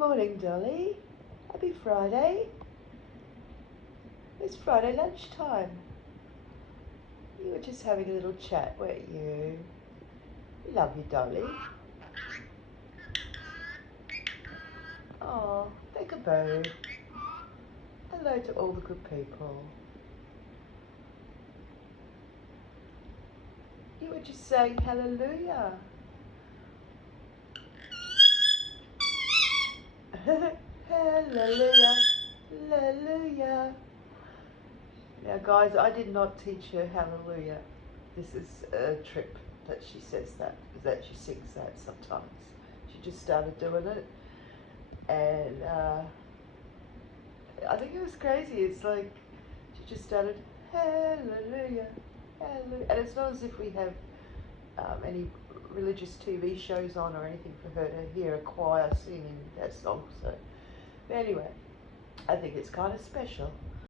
morning, Dolly. Happy Friday. It's Friday lunchtime. You were just having a little chat, weren't you? Love you, Dolly. Oh, peekaboo. Hello to all the good people. You were just saying hallelujah. Hallelujah. Hallelujah. Now, guys, I did not teach her hallelujah. This is a trip that she says that she sings that sometimes. She just started doing it, and I think it was crazy. It's like she just started hallelujah, hallelujah, and it's not as if we have any religious TV shows on or anything for her to hear a choir singing that song. So, but anyway, I think it's kind of special.